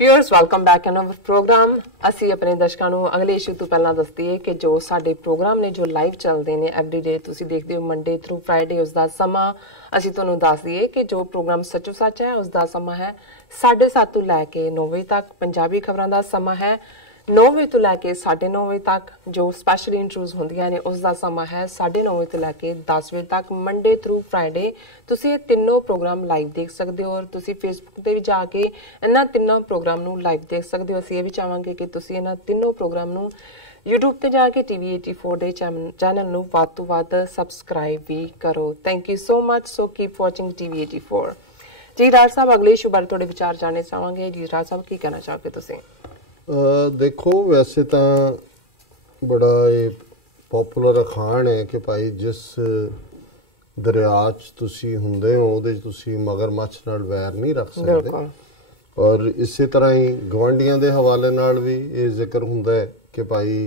Viewers welcome back in our programme. ਅਸੀਂ ਆਪਣੇ ਦਰਸ਼ਕਾਂ ਨੂੰ ਅਗਲੇ ਇਸ਼ੂ ਤੋਂ ਪਹਿਲਾਂ ਦੱਸ ਦਈਏ ਕਿ ਜੋ ਸਾਡੇ ਪ੍ਰੋਗਰਾਮ ਨੇ ਜੋ ਲਾਈਵ ਚੱਲਦੇ ਨੇ ਐਵਰੀਡੇ ਤੁਸੀਂ ਦੇਖਦੇ ਹੋ ਮੰਡੇ ਥਰੂ ਫਰਾਈਡੇ ਉਸ ਦਾ ਸਮਾਂ ਅਸੀਂ ਤੁਹਾਨੂੰ ਦੱਸ ਦਈਏ ਕਿ ਜੋ ਪ੍ਰੋਗਰਾਮ ਸੱਚੋ ਸੱਚ ਹੈ ਉਸ ਦਾ ਸਮਾਂ ਹੈ 7:30 ਤੋਂ ਲੈ ਕੇ 9 ਵਜੇ ਤੱਕ। ਪੰਜਾਬੀ ਖਬਰਾਂ ਦਾ ਸਮਾਂ ਹੈ 9 ਵਜੇ ਤੋਂ ਲੈ ਕੇ 9:30 ਵਜੇ ਤੱਕ। ਜੋ ਸਪੈਸ਼ਲ ਇੰਟਰਵਿਊਜ਼ ਹੁੰਦੀਆਂ ਨੇ ਉਸ ਦਾ ਸਮਾਂ ਹੈ 9:30 ਵਜੇ ਤੋਂ ਲੈ ਕੇ 10 ਵਜੇ ਤੱਕ ਮੰਡੇ ਥਰੂ ਫਰਾਈਡੇ। ਤੁਸੀਂ ਇਹ ਤਿੰਨੋਂ ਪ੍ਰੋਗਰਾਮ ਲਾਈਵ ਦੇਖ ਸਕਦੇ ਹੋ ਔਰ ਤੁਸੀਂ ਫੇਸਬੁੱਕ ਤੇ ਵੀ ਜਾ ਕੇ ਇਹਨਾਂ ਤਿੰਨੋਂ ਪ੍ਰੋਗਰਾਮ ਨੂੰ ਲਾਈਵ ਦੇਖ ਸਕਦੇ ਹੋ। ਅਸੀਂ ਇਹ ਵੀ ਚਾਹਾਂਗੇ ਕਿ ਤੁਸੀਂ ਇਹਨਾਂ ਤਿੰਨੋਂ ਪ੍ਰੋਗਰਾਮ ਨੂੰ YouTube ਤੇ ਜਾ ਕੇ TV 84 ਦੇ ਚੈਨਲ ਨੂੰ ਵੱਧ ਤੋਂ ਵੱਧ ਸਬਸਕ੍ਰਾਈਬ ਵੀ ਕਰੋ। Thank you so much. So keep watching TV 84। ਜੀ ਰਾਜ ਸਾਹਿਬ, ਅਗਲੇ ਇਸ਼ੂ ਬਾਰੇ ਤੁਹਾਡੇ ਵਿਚਾਰ ਜਾਣਨੇ ਚਾਹਾਂਗੇ। ਜੀ ਰਾਜ ਸਾਹਿਬ, ਕੀ ਕਹਿਣਾ ਚਾਹੋਗੇ ਤੁਸੀਂ? देखो, वैसे तो बड़ा ये पॉपुलर अखान है कि भाई जिस दरिया च तुसी हुंदे हो उहदे च तुसी मगरमच्छ नाल वैर नहीं रख सकते। और इस तरह ही गवांढियां दे हवाले नाल भी ये जिक्र हुंदा है कि भाई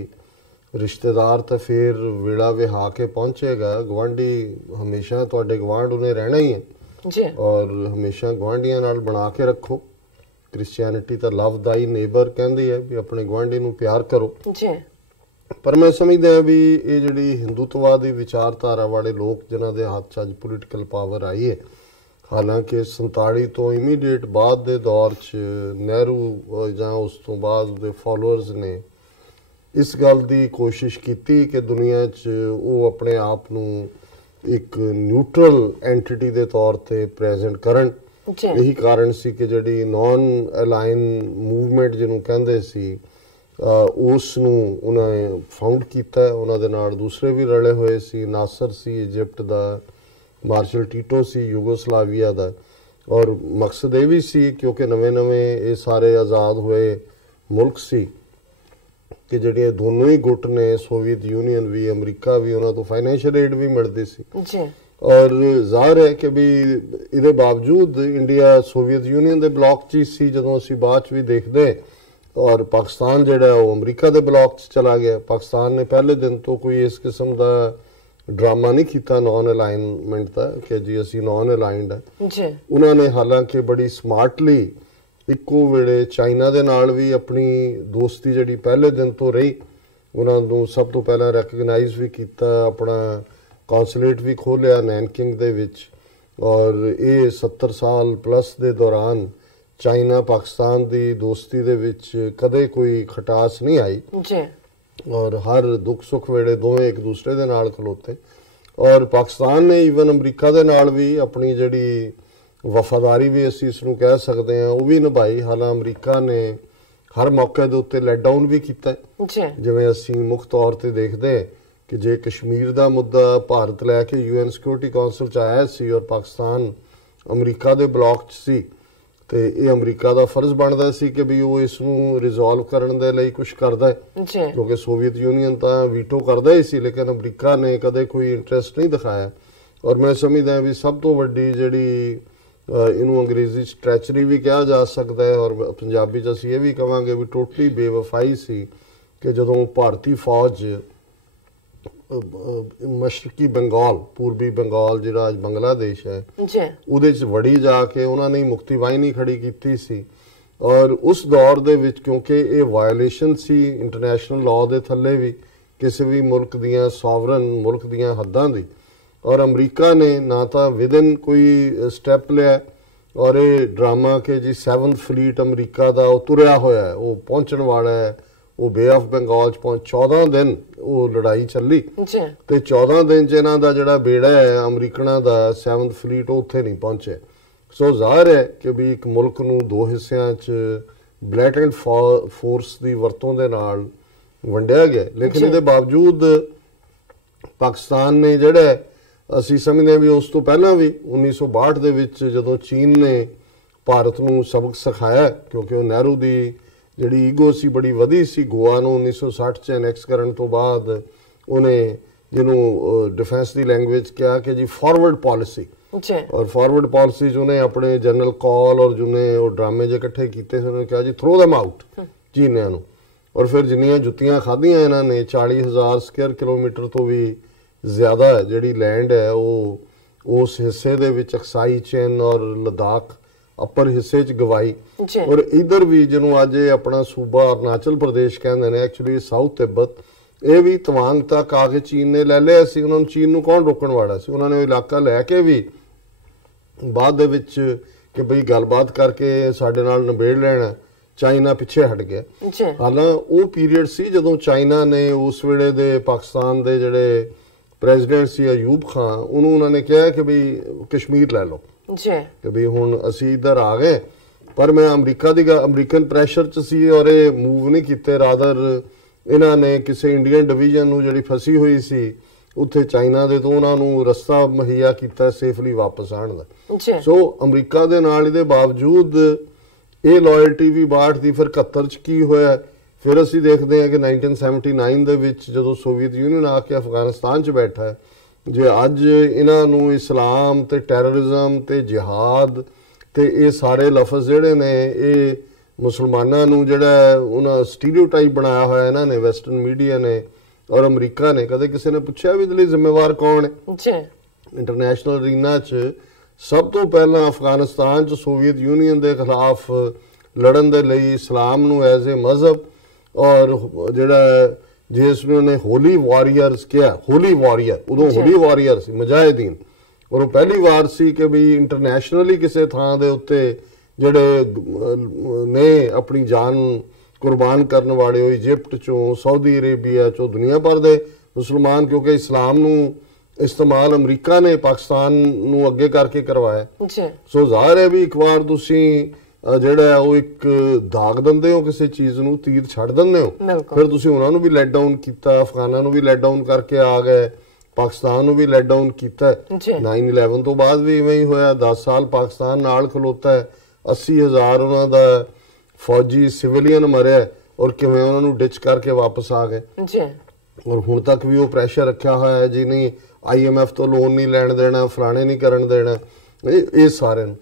रिश्तेदार तो फिर वेला विहा के पहुंचेगा, गवांढी हमेशा तुहाडे गवांढ उन्हें रहना ही है जी। और हमेशा गवांढियां नाल बना के रखो। क्रिश्चियनिटी तो लव दाई नेबर कहती है भी अपने गुआढ़ी नूं प्यार करो जी। पर मैं समझदा भी ये जिहड़ी हिंदुत्ववादी विचारधारा वाले लोग जिन्हां दे हत्थ च अज पोलीटिकल पावर आई है, हालांकि 47 तो इमीडिएट बाद दे दौर च नेहरू जां उस तो बाद दे फॉलोअर्स ने इस गल दी कोशिश की कि दुनिया च वो अपने आप नूं एक न्यूट्रल एंटिटी दे तौर ते प्रेजेंट करन। यही कारण सी कि जिहड़ी नॉन अलाइन मूवमेंट जिन्हों कहंदे सी उस नूं उन्हें फाउंड कीता है। उन्हां दे नाल दूसरे भी रले होए सी, नासर सी इजिप्ट दा, मार्शल टीटो सी यूगोस्लाविया दा। और मकसद ये भी सी क्योंकि नवे नवे ये सारे आज़ाद हुए मुल्क सी कि जिहड़े दोनों ही गुट ने, सोवियत यूनियन भी अमरीका भी, उन्हां तो फाइनैंशियल एड भी मिलदी सी जी। और ज़ाहिर है कि भी इहदे बावजूद इंडिया सोवियत यूनियन के ब्लॉक च सी जदों असीं बाद भी देखते, और पाकिस्तान जिहड़ा वो अमरीका के ब्लॉक च चला गया। पाकिस्तान ने पहले दिन तो कोई इस किस्म का ड्रामा नहीं किया नॉन अलाइनमेंट का कि जी असीं नॉन अलाइंड है। उन्होंने हालांकि बड़ी स्मार्टली इक्को वेले चाइना दे नाल भी अपनी दोस्ती जिहड़ी पहले दिन तो रही, उन्होंने सब तो पहला रैकगनाइज भी किया, अपना कौंसलेट भी खोलिया नैनकिंग दे विच। और ये 70 साल प्लस दे दौरान चाइना पाकिस्तान दी दोस्ती दे विच कदे कोई खटास नहीं आई जी। और हर दुख सुख वेले दोवें एक दूसरे दे नाल खलोते। और पाकिस्तान ने ईवन अमरीका दे नाल भी अपनी जिहड़ी वफादारी भी असीं इसनूं कह सकते हैं वो भी निभाई। हालां अमरीका ने हर मौके दे उत्ते लैट डाउन भी कीता जिवें असीं मुख्त तौर ते देखदे कि जे कश्मीर का मुद्दा भारत लैके UN सिक्योरिटी कौंसल च आया सी और पाकिस्तान अमरीका के ब्लॉक च सी, तो ये अमरीका का फर्ज बनता सी कि भी वो इसनूं रिजोल्व करने दे लई कुछ करदा है, क्योंकि सोवियत यूनियन तो वीटो करदा ही सी लेकिन अमरीका ने कदे कोई इंटरस्ट नहीं दिखाया। और मैं समझदा भी सब तो वड्डी जिहड़ी इनू अंग्रेजी ट्रैचरी भी कहा जा सकता है और पंजाबी च असीं ये भी कहांगे भी टोटली बेवफाई सी कि जदों भारतीय फौज मशरकी बंगाल, पूर्वी बंगाल जिहड़ा अज बांग्लादेश है उहदे च वड़ी जाके उन्होंने मुक्ति वाहिनी खड़ी की सी। और उस दौर दे विच क्योंकि ये वायोलेशन सी इंटरनेशनल लॉ दे थल्ले भी किसी भी मुल्क दियां सॉवरन मुल्क दियां हद्दां दी। और अमरीका ने ना तो विदिन कोई स्टैप लिया और ये ड्रामा कि जी 7th फ्लीट अमरीका का वो तुरया होया है, वो पहुँचने वाला है, वो बे ऑफ बंगाल च पहुंच 14 दिन वो लड़ाई चली तो 14 दिन च इन्हां दा जिहड़ा बेड़ा है अमरीकना दा 7th फ्लीट उत्थे नहीं पहुंचे। सो जाहिर है कि भी एक मुल्क नूं दो हिस्सियां च ब्लैटेंट फोर्स की वरतों दे नाल वंडिया गया। लेकिन इहदे बावजूद पाकिस्तान ने जिहड़ा असीं समझदे भी उस तो पहलां भी 1962 दे विच जदों चीन ने भारत नूं सबक सिखाया, क्योंकि वो नेहरू दी जिहड़ी ईगो सी बड़ी वधी सी। गोवा नूं 1960 च एनैक्स करन तो बाद उन्हें जिन्हों डिफेंस की लैंग्वेज कहा कि जी फॉरवर्ड पॉलिसी, और फॉरवर्ड पॉलिसी च उन्हें अपने जनरल कॉल और जिन्हें वो ड्रामे जे इकट्ठे किए उन्होंने कहा जी थ्रो दैम आउट चीनियां नूं। और फिर जिन्नियां जुत्तियां खाधियां इन्हां ने 40,000 स्क्वायर किलोमीटर तो भी ज़्यादा जिहड़ी लैंड है वो उस हिस्से दे विच अक्साई चैन और लद्दाख अपर हिस्से च गवाई। और इधर भी जिन्हों अज अपना सूबा अरुणाचल प्रदेश कहते हैं, एक्चुअली साउथ तिब्बत, ये भी तवांग तक आके चीन ने ले लिया सी। उन्होंने चीन नूं कौन रोकण वाला सी? उन्होंने इलाका लैके भी बाद दे विच कि बई गलबात करके साडे नाल निबेड़ लेना, चाइना पिछे हट गया। हालांकि वो पीरीयड सी जदों चाइना ने उस वेले दे पाकिस्तान दे जिहड़े प्रेजिडेंट सी अयूब खान, उन्होंने कहा कि बई कश्मीर लै लो कि बई हुण असीं इधर आ गए। पर मैं अमरीका दी अमरीकन प्रैशर च सी और ये मूव नहीं कीते, रादर इन्हां ने किसी इंडियन डिवीजन नूं जिहड़ी फसी हुई सी उत्थे चाइना दे तो उन्हां नूं रस्ता मुहैया कीता सेफली वापस आउण दा। सो अमरीका दे नाल इहदे बावजूद ये लॉयल्टी भी 62 दी फिर 71 च की होया। फिर असी देखते हैं कि 1979 ਦੇ ਵਿੱਚ ਜਦੋਂ ਸੋਵੀਅਤ ਯੂਨੀਅਨ ਆ ਕੇ ਅਫਗਾਨਿਸਤਾਨ 'ਚ ਬੈਠਾ ਹੈ, ਜੇ ਅੱਜ ਇਹਨਾਂ ਨੂੰ ਇਸਲਾਮ ਤੇ ਟੈਰਰਿਜ਼ਮ ਤੇ ਜਿਹਾਦ ਤੇ ਇਹ ਸਾਰੇ ਲਫ਼ਜ਼ ਜਿਹੜੇ ਨੇ ਇਹ ਮੁਸਲਮਾਨਾਂ ਨੂੰ ਜਿਹੜਾ ਉਹਨਾਂ ਸਟੀਰੀਓਟਾਈਪ ਬਣਾਇਆ ਹੋਇਆ ਇਹਨਾਂ ਨੇ, ਵੈਸਟਰਨ ਮੀਡੀਆ ਨੇ ਔਰ ਅਮਰੀਕਾ ਨੇ, ਕਦੇ ਕਿਸੇ ਨੇ ਪੁੱਛਿਆ ਵੀ ਇਹਦੇ ਲਈ ਜ਼ਿੰਮੇਵਾਰ ਕੌਣ ਹੈ? ਜੀ ਇੰਟਰਨੈਸ਼ਨਲ ਅਰੀਨਾ 'ਚ ਸਭ ਤੋਂ ਪਹਿਲਾਂ ਅਫਗਾਨਿਸਤਾਨ 'ਚ ਸੋਵੀਅਤ ਯੂਨੀਅਨ ਦੇ ਖਿਲਾਫ ਲੜਨ ਦੇ ਲਈ ਇਸਲਾਮ ਨੂੰ ਐਜ਼ ਏ ਮਜ਼ਹਬ और जिहड़ा जिसनूं ने होली वॉरियर्स किया, होली वॉरियर उदों होली वॉरियर सी मुजाहिदीन, और पहली वार सी कि भी इंटरनेशनली किसी थां दे उत्ते जिहड़े ने अपनी जान कुर्बान करने वाले इजिप्ट चों, सऊदी अरेबिया चों, दुनिया भर दे मुसलमान, क्योंकि इस्लाम नूं इस्तेमाल अमरीका ने पाकिस्तान नूं अगे करके करवाया। सो ज़ाहिर है भी एक बार तुसीं ਜਿਹੜਾ ਉਹ ਇੱਕ ਦਾਗ ਦਿੰਦੇ ਹੋ ਕਿਸੇ ਚੀਜ਼ ਨੂੰ, ਤੀਰ ਛੱਡ ਦਿੰਦੇ ਹੋ, ਫਿਰ ਤੁਸੀਂ ਉਹਨਾਂ ਨੂੰ ਵੀ ਲੈਟ ਡਾਊਨ ਕੀਤਾ, ਅਫਗਾਨਾਂ ਨੂੰ ਵੀ ਲੈਟ ਡਾਊਨ ਕਰਕੇ ਆ ਗਏ, ਪਾਕਿਸਤਾਨ ਨੂੰ ਵੀ ਲੈਟ ਡਾਊਨ ਕੀਤਾ। 9/11 ਤੋਂ ਬਾਅਦ ਵੀ ਇਵੇਂ ਹੀ ਹੋਇਆ, 10 ਸਾਲ ਪਾਕਿਸਤਾਨ ਨਾਲ ਖਲੋਤਾ ਹੈ, 80,000 ਉਹਨਾਂ ਦਾ ਫੌਜੀ ਸਿਵਲੀਅਨ ਮਰਿਆ ਔਰ ਕਿਵੇਂ ਉਹਨਾਂ ਨੂੰ ਡਿਚ ਕਰਕੇ ਵਾਪਸ ਆ ਗਏ। ਔਰ ਹੁਣ ਤੱਕ ਵੀ ਉਹ ਪ੍ਰੈਸ਼ਰ ਰੱਖਿਆ ਹੋਇਆ ਹੈ ਜੀ ਨਹੀਂ IMF ਤੋਂ ਲੋਨ ਨਹੀਂ ਲੈਣ ਦੇਣਾ, ਫਲਾਣੇ ਨਹੀਂ ਕਰਨ ਦੇਣਾ, ਇਹ ਸਾਰੇ ਨੂੰ।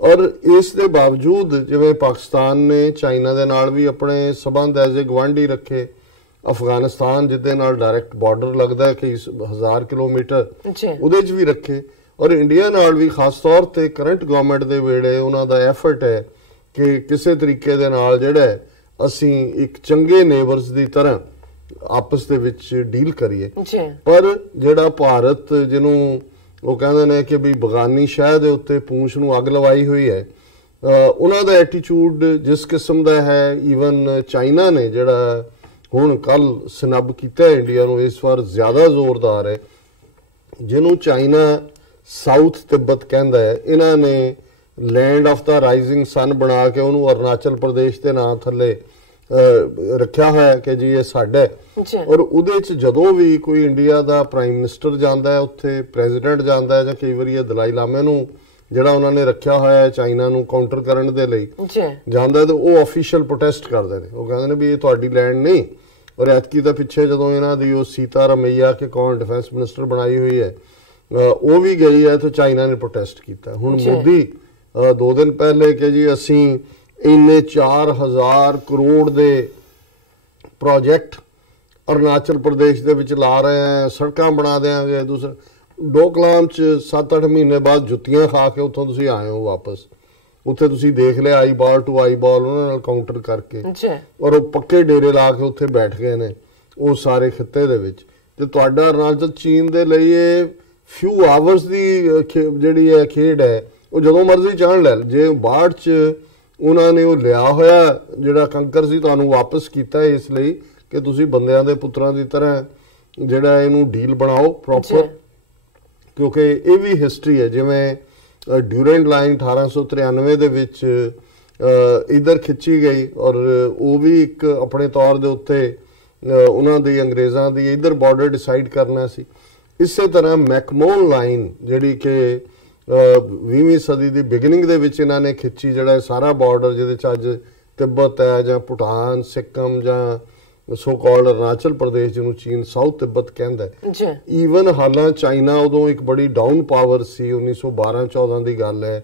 और इस दे बावजूद जिवें पाकिस्तान ने चाइना दे नाल भी अपने संबंध एज ए गवांढी रखे, अफगानिस्तान जिदे नाल डायरैक्ट बॉर्डर लगता है कि 1000 किलोमीटर उहदे च भी रखे, और इंडिया नाल भी खास तौर ते करंट गवर्नमेंट दे वेले उन्हां दा एफर्ट है कि किसी तरीके दे नाल जिहड़ा असीं एक चंगे नेबर्स दी तरह आपस दे विच डील करिए। पर जिहड़ा भारत जिन्हों ਉਹ ਕਹਿੰਦੇ ਨੇ ਕਿ ਵੀ ਬਗਾਨੀ ਸ਼ਹਿ ਦੇ ਉੱਤੇ ਪੂੰਛ ਨੂੰ ਅੱਗ ਲਵਾਈ ਹੋਈ ਹੈ, ਉਹਨਾਂ ਦਾ ਐਟੀਟਿਊਡ ਜਿਸ ਕਿਸਮ ਦਾ ਹੈ, ਈਵਨ ਚਾਈਨਾ ਨੇ ਜਿਹੜਾ ਹੁਣ ਕੱਲ ਸਨੱਬ ਕੀਤਾ ਇੰਡੀਆ ਨੂੰ, ਇਸ ਵਾਰ ਜ਼ਿਆਦਾ ਜ਼ੋਰਦਾਰ ਹੈ, ਜਿਹਨੂੰ ਚਾਈਨਾ ਸਾਊਥ ਤਿੱਬਤ ਕਹਿੰਦਾ ਹੈ, ਇਹਨਾਂ ਨੇ ਲੈਂਡ ਆਫ ਦਾ ਰਾਈਜ਼ਿੰਗ ਸਨ ਬਣਾ ਕੇ ਉਹਨੂੰ ਅਰੁਣਾਚਲ ਪ੍ਰਦੇਸ਼ ਦੇ ਨਾਂ ਥੱਲੇ ਰੱਖਿਆ ਹੋਇਆ ਕਿ ਜੀ ਇਹ ਸਾਡਾ। ਔਰ ਉਹਦੇ ਚ ਜਦੋਂ ਵੀ ਕੋਈ ਇੰਡੀਆ ਦਾ ਪ੍ਰਾਈਮ ਮਿਨਿਸਟਰ ਜਾਂਦਾ ਹੈ ਉੱਥੇ, ਪ੍ਰੈਜ਼ੀਡੈਂਟ ਜਾਂਦਾ ਹੈ, ਜਾਂ ਕਈ ਵਾਰੀ ਇਹ ਦਲਾਈ ਲਾਮੇ ਨੂੰ ਜਿਹੜਾ ਉਹਨਾਂ ਨੇ ਰੱਖਿਆ ਹੋਇਆ ਹੈ ਚਾਈਨਾ ਨੂੰ ਕਾਊਂਟਰ ਕਰਨ ਦੇ ਲਈ ਜਾਂਦਾ, ਤੇ ਉਹ ਆਫੀਸ਼ੀਅਲ ਪ੍ਰੋਟੈਸਟ ਕਰਦੇ ਨੇ, ਉਹ ਕਹਿੰਦੇ ਨੇ ਵੀ ਇਹ ਤੁਹਾਡੀ ਲੈਂਡ ਨਹੀਂ। ਔਰ ਐਤਕੀ ਦਾ ਪਿੱਛੇ ਜਦੋਂ ਇਹਨਾਂ ਦੀ ਉਹ ਸੀਤਾਰਮਈਆ ਕੇ ਕੌਣ ਡਿਫੈਂਸ ਮਿਨਿਸਟਰ ਬਣਾਈ ਹੋਈ ਹੈ, ਉਹ ਵੀ ਗਈ ਹੈ ਤੇ ਚਾਈਨਾ ਨੇ ਪ੍ਰੋਟੈਸਟ ਕੀਤਾ। ਹੁਣ ਮੋਦੀ 2 ਦਿਨ ਪਹਿਲੇ ਕਿ ਜੀ ਅਸੀਂ ਇੰਨੇ 4000 ਕਰੋੜ ਦੇ ਪ੍ਰੋਜੈਕਟ ਅਰੁਣਾਚਲ ਪ੍ਰਦੇਸ਼ ਦੇ ਵਿੱਚ ਲਾ ਰਹੇ ਆ, ਸੜਕਾਂ ਬਣਾ ਦੇਾਂਗੇ। ਦੂਸਰਾ ਡੋਕਲਾਮ 'ਚ 7-8 ਮਹੀਨੇ ਬਾਅਦ ਜੁੱਤੀਆਂ ਖਾ ਕੇ ਉੱਥੋਂ ਤੁਸੀਂ ਆਏ ਹੋ ਵਾਪਸ, ਉੱਥੇ ਤੁਸੀਂ ਦੇਖ ਲਿਆ ਆਈਬਾਲ ਟੂ ਆਈਬਾਲ ਉਹਨਾਂ ਨਾਲ ਕਾਊਂਟਰ ਕਰਕੇ, ਔਰ ਉਹ ਪੱਕੇ ਡੇਰੇ ਲਾ ਕੇ ਉੱਥੇ ਬੈਠ ਗਏ ਨੇ ਉਹ ਸਾਰੇ ਖਿੱਤੇ ਦੇ ਵਿੱਚ। ਤੇ ਤੁਹਾਡਾ ਅਰੁਣਾਚਲ ਚੀਨ ਦੇ ਲਈ ਇਹ ਫਿਊ ਆਵਰਸ ਦੀ ਜਿਹੜੀ ਹੈ ਖੇਡ ਹੈ, ਉਹ ਜਦੋਂ ਮਰਜ਼ੀ ਚਾਹਣ ਲੈ। ਜੇ 62 'ਚ ਉਹਨਾਂ ਨੇ ਉਹ ਲਿਆ ਹੋਇਆ ਜਿਹੜਾ ਕੰਕਰ ਸੀ ਤੁਹਾਨੂੰ ਵਾਪਸ ਕੀਤਾ, ਇਸ ਲਈ ਕਿ ਤੁਸੀਂ ਬੰਦਿਆਂ ਦੇ ਪੁੱਤਰਾਂ ਦੀ ਤਰ੍ਹਾਂ ਜਿਹੜਾ ਇਹਨੂੰ ਡੀਲ ਬਣਾਓ ਪ੍ਰੋਪਰ, ਕਿਉਂਕਿ ਇਹ ਵੀ ਹਿਸਟਰੀ ਹੈ। ਜਿਵੇਂ ਡਿਊਰੈਂਟ ਲਾਈਨ 1893 ਦੇ ਵਿੱਚ ਇੱਧਰ ਖਿੱਚੀ ਗਈ, ਔਰ ਉਹ ਵੀ ਇੱਕ ਆਪਣੇ ਤੌਰ ਦੇ ਉੱਤੇ ਉਹਨਾਂ ਦੀ ਅੰਗਰੇਜ਼ਾਂ ਦੀ ਇੱਧਰ ਬਾਰਡਰ ਡਿਸਾਈਡ ਕਰਨਾ ਸੀ। ਇਸੇ ਤਰ੍ਹਾਂ ਮੈਕਮੋਹਨ ਲਾਈਨ ਜਿਹੜੀ ਕਿ 20ਵੀਂ ਸਦੀ ਦੀ ਬਿਗਨਿੰਗ ਦੇ ਵਿੱਚ ਇਹਨਾਂ ਨੇ ਖਿੱਚੀ, ਜਿਹੜਾ ਸਾਰਾ ਬਾਰਡਰ ਜਿਹਦੇ 'ਚ ਅੱਜ ਤਿੱਬਤ ਹੈ ਜਾਂ ਭੂਟਾਨ, ਸਿੱਕਮ ਜਾਂ ਸੋ ਕਾਲਡ ਅਰੁਣਾਚਲ ਪ੍ਰਦੇਸ਼ ਜਿਹਨੂੰ ਚੀਨ ਸਾਊਥ ਤਿੱਬਤ ਕਹਿੰਦਾ। ਈਵਨ ਹਾਲਾਂ ਚਾਈਨਾ ਉਦੋਂ ਇੱਕ ਬੜੀ ਡਾਊਨ ਪਾਵਰ ਸੀ, 1912-14 ਦੀ ਗੱਲ ਹੈ,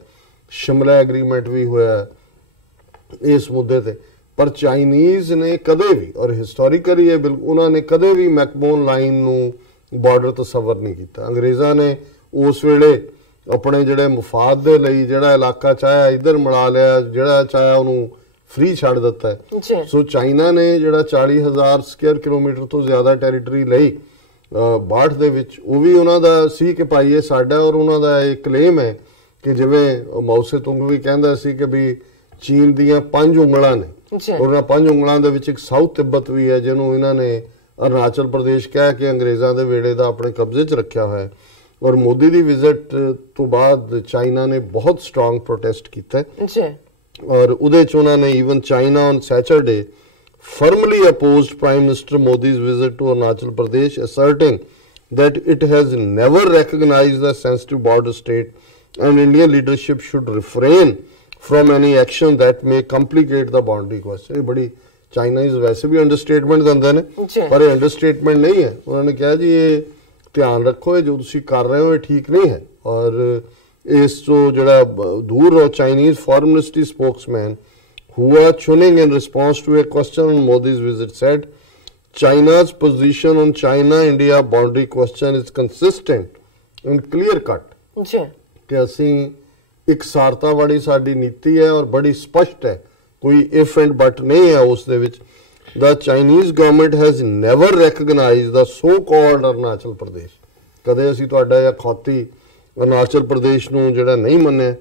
ਸ਼ਿਮਲਾ ਐਗਰੀਮੈਂਟ ਵੀ ਹੋਇਆ ਇਸ ਮੁੱਦੇ ਤੇ, ਪਰ ਚਾਈਨੀਜ਼ ਨੇ ਕਦੇ ਵੀ, ਔਰ ਹਿਸਟੋਰੀਕਲੀ ਇਹ ਬਿਲਕੁਲ ਉਹਨਾਂ ਨੇ ਕਦੇ ਵੀ ਮੈਕਮੋਹਨ ਲਾਈਨ ਨੂੰ ਬਾਰਡਰ ਤਸੱਵਰ ਨਹੀਂ ਕੀਤਾ। ਅੰਗਰੇਜ਼ਾਂ ਨੇ ਉਸ ਵੇਲੇ ਆਪਣੇ ਜਿਹੜੇ ਮੁਫਾਦ ਦੇ ਲਈ ਜਿਹੜਾ ਇਲਾਕਾ ਚਾਹਿਆ ਇੱਧਰ ਮਿਲਾ ਲਿਆ, ਜਿਹੜਾ ਚਾਹਿਆ ਉਹਨੂੰ ਫ੍ਰੀ ਛੱਡ ਦਿੱਤਾ ਹੈ। ਸੋ ਚਾਈਨਾ ਨੇ ਜਿਹੜਾ 40,000 ਸਕੁਅਰ ਕਿਲੋਮੀਟਰ ਤੋਂ ਜ਼ਿਆਦਾ ਟੈਰੀਟਰੀ ਲਈ 62 ਦੇ ਵਿੱਚ, ਉਹ ਵੀ ਉਹਨਾਂ ਦਾ ਸੀ ਕਿ ਭਾਈ ਇਹ ਸਾਡਾ, ਔਰ ਉਹਨਾਂ ਦਾ ਇਹ ਕਲੇਮ ਹੈ ਕਿ ਜਿਵੇਂ ਮਾਓ ਸੇ ਤੁੰਗ ਵੀ ਕਹਿੰਦਾ ਸੀ ਕਿ ਵੀ ਚੀਨ ਦੀਆਂ 5 ਉਂਗਲਾਂ ਨੇ, ਔਰ ਉਹਨਾਂ 5 ਉਂਗਲਾਂ ਦੇ ਵਿੱਚ ਇੱਕ ਸਾਊਥ ਤਿੱਬਤ ਵੀ ਹੈ ਜਿਹਨੂੰ ਇਹਨਾਂ ਨੇ ਅਰੁਣਾਚਲ ਪ੍ਰਦੇਸ਼ ਕਹਿ ਕੇ ਅੰਗਰੇਜ਼ਾਂ ਦੇ ਵੇੜੇ ਦਾ ਆਪਣੇ ਕਬਜ਼ੇ 'ਚ ਰੱਖਿਆ ਹੋਇਆ ਹੈ। ਔਰ ਮੋਦੀ ਦੀ ਵਿਜ਼ਿਟ ਤੋਂ ਬਾਅਦ ਚਾਈਨਾ ਨੇ ਬਹੁਤ ਸਟਰੋਂਗ ਪ੍ਰੋਟੈਸਟ ਕੀਤਾ ਔਰ ਉਹਦੇ 'ਚ ਉਹਨਾਂ ਨੇ even China on Saturday firmly opposed Prime Minister Modi's visit to Arunachal Pradesh, asserting that it has never recognized the sensitive border state and Indian leadership should refrain from any action that may complicate the boundary question. ये बड़ी Chinese वैसे भी understatement ਦਿੰਦੇ ਨੇ, ਪਰ ਇਹ ਅੰਡਰਸਟੇਟਮੈਂਟ ਨਹੀਂ ਹੈ। ਉਹਨਾਂ ਨੇ ਕਿਹਾ ਜੀ ਇਹ ਧਿਆਨ ਰੱਖੋ, ਇਹ ਜੋ ਤੁਸੀਂ ਕਰ ਰਹੇ ਹੋ ਇਹ ਠੀਕ ਨਹੀਂ ਹੈ। ਔਰ ਇਸ ਤੋਂ ਜਿਹੜਾ ਦੂਰ ਰਹੋ। Chinese foreign ministry Spokesman Hua Chuning, in response to a question on Modi's visit, said China's position on China-India boundary question is consistent and clear-cut. कि ਅਸੀਂ ਇਕਸਾਰਤਾ ਵਾਲੀ ਸਾਡੀ ਨੀਤੀ ਹੈ ਔਰ ਬੜੀ ਸਪਸ਼ਟ ਹੈ, ਕੋਈ if and but ਨਹੀਂ ਹੈ ਉਸ ਦੇ ਵਿੱਚ। The Chinese government has never recognized the so-called Arunachal Pradesh. ਕਦੇ ਅਸੀਂ ਤੁਹਾਡਾ ਇਹ ਖੌਤੀ ਅਰੁਣਾਚਲ ਪ੍ਰਦੇਸ਼ ਨੂੰ ਜਿਹੜਾ ਨਹੀਂ ਮੰਨਿਆ,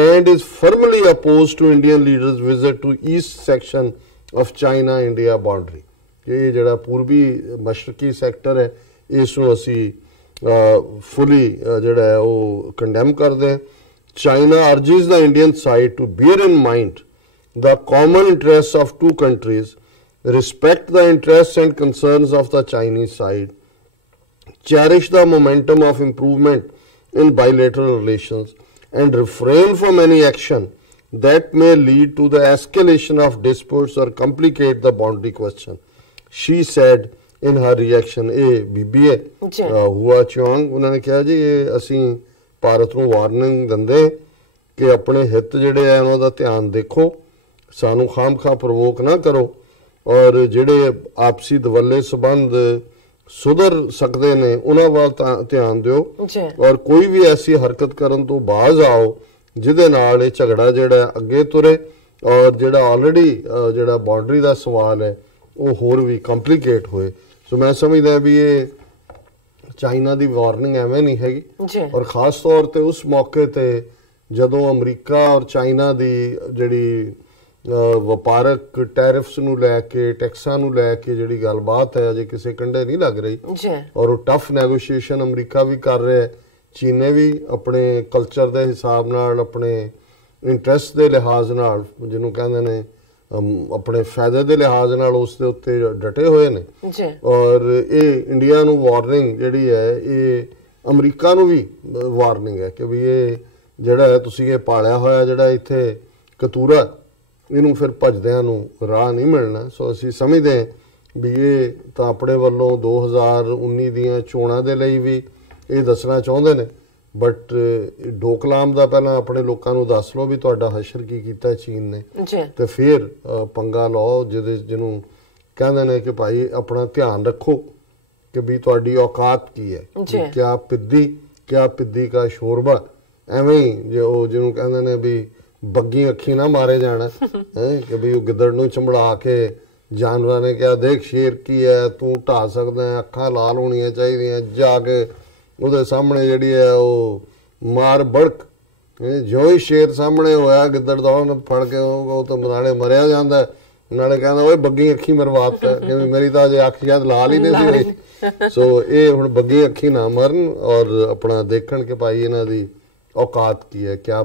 and is firmly opposed to Indian leaders' visit to east section of China-India boundary. ਇਹ ਜਿਹੜਾ ਪੂਰਬੀ ਮਸ਼ਰਕੀ ਸੈਕਟਰ ਹੈ ਇਸ ਨੂੰ ਅਸੀਂ fully ਜਿਹੜਾ ਹੈ ਉਹ ਕੰਡੈਮ ਕਰਦੇ ਹਾਂ। China urges the Indian side to bear in mind the common interests of two countries, respect the interests and concerns of the Chinese side, cherish the momentum of improvement in bilateral relations, and refrain from any action that may lead to the escalation of disputes or complicate the boundary question, she said in her reaction. ਇਹ ਬੀਬੀ ਹੈ ਹੁਆ ਚਿਓਂਗ, ਉਹਨਾਂ ਨੇ ਕਿਹਾ ਜੀ ਇਹ ਅਸੀਂ ਭਾਰਤ ਨੂੰ warning ਦਿੰਦੇ ਕਿ ਆਪਣੇ ਹਿੱਤ ਜਿਹੜੇ ਆ ਉਹਨਾਂ ਦਾ ਧਿਆਨ ਦੇਖੋ, ਸਾਨੂੰ ਖਾਮਖਾ ਪ੍ਰਵੋਕ ਨਾ ਕਰੋ, ਔਰ ਜਿਹੜੇ ਆਪਸੀ ਦਵੱਲੇ ਸੰਬੰਧ ਸੁਧਰ ਸਕਦੇ ਨੇ ਉਹਨਾਂ ਵੱਲ ਧਿਆਨ ਦਿਓ, ਔਰ ਕੋਈ ਵੀ ਐਸੀ ਹਰਕਤ ਕਰਨ ਤੋਂ ਬਾਜ਼ ਆਓ ਜਿਹਦੇ ਨਾਲ ਇਹ ਝਗੜਾ ਜਿਹੜਾ ਅੱਗੇ ਤੁਰੇ, ਔਰ ਜਿਹੜਾ ਆਲਰੇਡੀ ਜਿਹੜਾ ਬਾਉਂਡਰੀ ਦਾ ਸਵਾਲ ਹੈ ਉਹ ਹੋਰ ਵੀ ਕੰਪਲਿਕੇਟ ਹੋਏ। ਸੋ ਮੈਂ ਸਮਝਦਾ ਵੀ ਇਹ ਚਾਈਨਾ ਦੀ ਵਾਰਨਿੰਗ ਐਵੇਂ ਨਹੀਂ ਹੈਗੀ, ਔਰ ਖਾਸ ਤੌਰ ਤੇ ਉਸ ਮੌਕੇ ਤੇ ਜਦੋਂ ਅਮਰੀਕਾ ਔਰ ਚਾਈਨਾ ਦੀ ਜਿਹੜੀ ਵਪਾਰਕ ਟੈਰਿਫਸ ਨੂੰ ਲੈ ਕੇ, ਟੈਕਸਾਂ ਨੂੰ ਲੈ ਕੇ ਜਿਹੜੀ ਗੱਲਬਾਤ ਹੈ ਅਜੇ ਕਿਸੇ ਕੰਢੇ ਨਹੀਂ ਲੱਗ ਰਹੀ, ਔਰ ਉਹ ਟਫ ਨੈਗੋਸ਼ੀਏਸ਼ਨ ਅਮਰੀਕਾ ਵੀ ਕਰ ਰਿਹਾ ਹੈ, ਚੀਨ ਨੇ ਵੀ ਆਪਣੇ ਕਲਚਰ ਦੇ ਹਿਸਾਬ ਨਾਲ, ਆਪਣੇ ਇੰਟਰਸਟ ਦੇ ਲਿਹਾਜ਼ ਨਾਲ, ਜਿਹਨੂੰ ਕਹਿੰਦੇ ਨੇ ਆਪਣੇ ਫਾਇਦੇ ਦੇ ਲਿਹਾਜ਼ ਨਾਲ ਉਸ ਦੇ ਉੱਤੇ ਡਟੇ ਹੋਏ ਨੇ। ਔਰ ਇਹ ਇੰਡੀਆ ਨੂੰ ਵਾਰਨਿੰਗ ਜਿਹੜੀ ਹੈ, ਇਹ ਅਮਰੀਕਾ ਨੂੰ ਵੀ ਵਾਰਨਿੰਗ ਹੈ ਕਿ ਵੀ ਇਹ ਜਿਹੜਾ ਹੈ ਤੁਸੀਂ ਇਹ ਪਾਲਿਆ ਹੋਇਆ ਜਿਹੜਾ ਇੱਥੇ ਕਤੂਰਾ, ਇਹਨੂੰ ਫਿਰ ਭੱਜਦਿਆਂ ਨੂੰ ਰਾਹ ਨਹੀਂ ਮਿਲਣਾ। ਸੋ ਅਸੀਂ ਸਮਝਦੇ ਹਾਂ ਵੀ ਇਹ ਤਾਂ ਆਪਣੇ ਵੱਲੋਂ 2019 ਦੀਆਂ ਚੋਣਾਂ ਦੇ ਲਈ ਵੀ ਇਹ ਦੱਸਣਾ ਚਾਹੁੰਦੇ ਨੇ, ਬਟ ਡੋਕਲਾਮ ਦਾ ਪਹਿਲਾਂ ਆਪਣੇ ਲੋਕਾਂ ਨੂੰ ਦੱਸ ਲਓ ਵੀ ਤੁਹਾਡਾ ਹਸ਼ਰ ਕੀ ਕੀਤਾ ਚੀਨ ਨੇ, ਤੇ ਫਿਰ ਪੰਗਾ ਲਾਓ ਜਿਹਨੂੰ ਕਹਿੰਦੇ ਨੇ ਕਿ ਭਾਈ ਆਪਣਾ ਧਿਆਨ ਰੱਖੋ ਕਿ ਵੀ ਤੁਹਾਡੀ ਔਕਾਤ ਕੀ ਹੈ, ਕਿਆ ਪਿੱਦੀ ਕਾ ਸ਼ੋਰਬਾ, ਐਵੇਂ ਹੀ ਜਿਹਨੂੰ ਕਹਿੰਦੇ ਨੇ ਵੀ ਬੱਗੀ ਅੱਖੀ ਨਾ ਮਾਰੇ ਜਾਣਾ ਹੈ ਕਿ ਵੀ ਉਹ ਗਿੱਦੜ ਨੂੰ ਚੰਬੜਾ ਕੇ ਜਾਨਵਰਾਂ ਨੇ ਕਿਹਾ ਦੇਖ ਸ਼ੇਰ ਕੀ ਹੈ ਤੂੰ ਢਾ ਸਕਦਾ, ਅੱਖਾਂ ਲਾਲ ਹੋਣੀਆਂ ਚਾਹੀਦੀਆਂ, ਜਾ ਕੇ ਉਹਦੇ ਸਾਹਮਣੇ ਜਿਹੜੀ ਹੈ ਉਹ ਮਾਰ ਬੜਕ, ਜੋ ਹੀ ਸ਼ੇਰ ਸਾਹਮਣੇ ਹੋਇਆ ਗਿੱਦੜ ਦਾ ਉਹਨੇ ਫੜ ਕੇ ਉਹ ਤਾਂ ਨਾਲੇ ਮਰਿਆ ਜਾਂਦਾ, ਨਾਲੇ ਕਹਿੰਦਾ ਓਏ ਬੱਗੀ ਅੱਖੀ ਮਰਵਾਤਾ, ਜਿਵੇਂ ਮੇਰੀ ਤਾਂ ਅਜੇ ਅੱਖ ਯਾਦ ਲਾਲ ਹੀ ਨਹੀਂ ਸੀ ਹੋਈ। ਸੋ ਇਹ ਹੁਣ ਬੱਗੀ ਅੱਖੀ ਨਾ ਮਰਨ ਔਰ ਆਪਣਾ ਦੇਖਣ ਕਿ ਭਾਈ ਇਹਨਾਂ ਦੀ ਔਕਾਤ ਕੀ ਹੈ, ਕਿਆ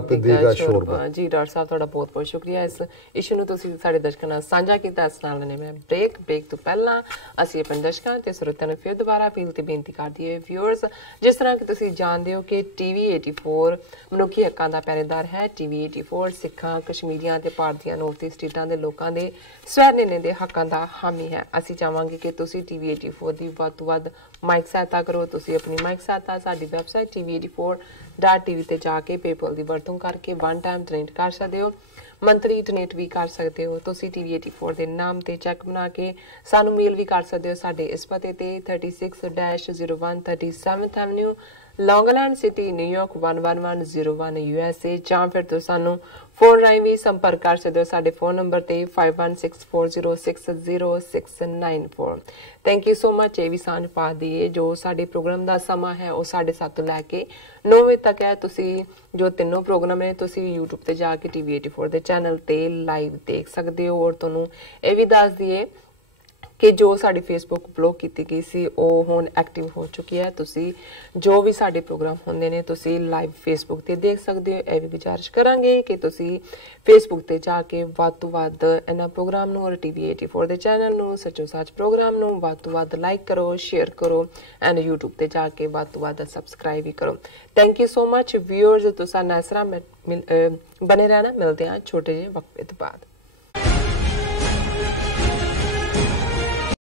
ਪਿੱਦੀ ਦਾ ਸ਼ੋਰਬਾ। ਜੀ ਡਾਕਟਰ ਸਾਹਿਬ ਤੁਹਾਡਾ ਬਹੁਤ ਬਹੁਤ ਸ਼ੁਕਰੀਆ, ਇਸ ਇਸ਼ੂ ਨੂੰ ਤੁਸੀਂ ਸਾਡੇ ਦਰਸ਼ਕਾਂ ਨਾਲ ਸਾਂਝਾ ਕੀਤਾ। ਇਸ ਨਾਲ ਨੇ ਮੈਂ ਬ੍ਰੇਕ ਤੋਂ ਪਹਿਲਾਂ ਅਸੀਂ ਆਪਣੇ ਦਰਸ਼ਕਾਂ ਤੇ ਸਰੋਤਿਆਂ ਨੂੰ ਫਿਰ ਦੁਬਾਰਾ ਅਪੀਲ ਤੇ ਬੇਨਤੀ ਕਰਦੀ ਹੈ ਵਿਊਅਰਸ, ਜਿਸ ਤਰ੍ਹਾਂ ਕਿ ਤੁਸੀਂ ਜਾਣਦੇ ਹੋ ਕਿ TV 84 ਮਨੁੱਖੀ ਹੱਕਾਂ ਦਾ ਪਹਿਰੇਦਾਰ ਹੈ। TV 84 ਸਿੱਖਾਂ, ਕਸ਼ਮੀਰੀਆਂ ਤੇ ਭਾਰਤੀਆਂ ਨੌਰਥ ਈਸਟ ਸਟੇਟਾਂ ਦੇ ਲੋਕਾਂ ਦੇ ਸਵੈ ਨਿਰਣੇ ਦੇ ਹੱਕਾਂ ਦਾ ਹਾਮੀ ਹੈ। ਅਸੀਂ ਚਾਹਾਂਗੇ ਕਿ ਤੁਸੀਂ TV 84 ਦੀ ਵੱਧ ਤੋਂ ਵੱਧ ਮਾਈਕ ਸਹਾਇਤਾ ਕਰੋ। ਤੁਸੀਂ ਆਪਣੀ ਮਾਈਕ ਸਹਾਇਤਾ ਸਾਡੀ ਵੈਬਸਾਈਟ TV84.tv ਤੇ ਜਾ ਕੇ ਪੇਪਲ ਦੀ ਵਰਤੋਂ ਕਰਕੇ ਵਨ ਟਾਈਮ ਡੋਨੇਟ ਕਰ ਸਕਦੇ ਹੋ, ਮੰਥਲੀ ਡੋਨੇਟ ਵੀ ਕਰ ਸਕਦੇ ਹੋ। ਤੁਸੀਂ TV 84 ਦੇ ਨਾਮ ਤੇ ਚੈੱਕ ਬਣਾ ਕੇ ਸਾਨੂੰ ਮੇਲ ਵੀ ਕਰ ਸਕਦੇ ਹੋ ਸਾਡੇ ਇਸ ਪਤੇ ਤੇ 36-01 37th Avenue ਲੌਂਗ ਆਈਲੈਂਡ ਸਿਟੀ ਨਿਊਯਾਰਕ 11101 USA ਜਾਂ ਫਿਰ ਤੁਸੀਂ ਸਾਨੂੰ ਫੋਨ ਰਾਹੀਂ ਵੀ ਸੰਪਰਕ ਕਰ ਸਕਦੇ ਹੋ ਸਾਡੇ ਫੋਨ ਨੰਬਰ ਤੇ 5164060694। Thank you so much. ਇਹ ਵੀ ਸਾਂਝ ਪਾ ਦਈਏ ਜੋ ਸਾਡੇ ਪ੍ਰੋਗਰਾਮ ਦਾ ਸਮਾਂ ਹੈ ਉਹ 7:30 ਤੋਂ ਲੈ ਕੇ 9 ਵਜੇ ਤੱਕ ਹੈ। ਤੁਸੀਂ ਜੋ ਤਿੰਨੋਂ ਪ੍ਰੋਗਰਾਮ ਨੇ ਤੁਸੀਂ YouTube ਤੇ ਜਾ ਕੇ TV 84 ਦੇ ਚੈਨਲ ਤੇ ਲਾਈਵ ਦੇਖ ਸਕਦੇ ਹੋ। ਔਰ ਤੁਹਾਨੂੰ ਇਹ ਵੀ ਦੱਸ ਦਈਏ ਕਿ ਜੋ ਸਾਡੀ ਫੇਸਬੁੱਕ ਬਲੌਕ ਕੀਤੀ ਗਈ ਸੀ ਉਹ ਹੁਣ ਐਕਟਿਵ ਹੋ ਚੁੱਕੀ ਹੈ। ਤੁਸੀਂ ਜੋ ਵੀ ਸਾਡੇ ਪ੍ਰੋਗਰਾਮ ਹੁੰਦੇ ਨੇ ਤੁਸੀਂ ਲਾਈਵ ਫੇਸਬੁੱਕ ਤੇ ਦੇਖ ਸਕਦੇ ਹੋ। ਇਹ ਵੀ ਗੁਜ਼ਾਰਿਸ਼ ਕਰਾਂਗੇ ਕਿ ਤੁਸੀਂ ਫੇਸਬੁੱਕ ਤੇ ਜਾ ਕੇ ਵੱਧ ਤੋਂ ਵੱਧ ਇਹਨਾਂ ਪ੍ਰੋਗਰਾਮ ਨੂੰ ਔਰ TV 84 ਦੇ ਚੈਨਲ ਨੂੰ ਸੱਚੋ ਸੱਚ ਪ੍ਰੋਗਰਾਮ ਨੂੰ ਵੱਧ ਤੋਂ ਵੱਧ ਲਾਈਕ ਕਰੋ, ਸ਼ੇਅਰ ਕਰੋ ਐਂਡ YouTube ਤੇ ਜਾ ਕੇ ਵੱਧ ਤੋਂ ਵੱਧ ਸਬਸਕ੍ਰਾਈਬ ਵੀ ਕਰੋ। Thank you so much viewers. ਤੁਸੀਂ ਨਾਲ ਇਸ ਤਰ੍ਹਾਂ ਬਣੇ ਰਹਿਣਾ। ਮਿਲਦੇ ਹਾਂ ਛੋਟੇ ਜਿਹੇ ਵਕਫੇ ਤੋਂ ਬਾਅਦ।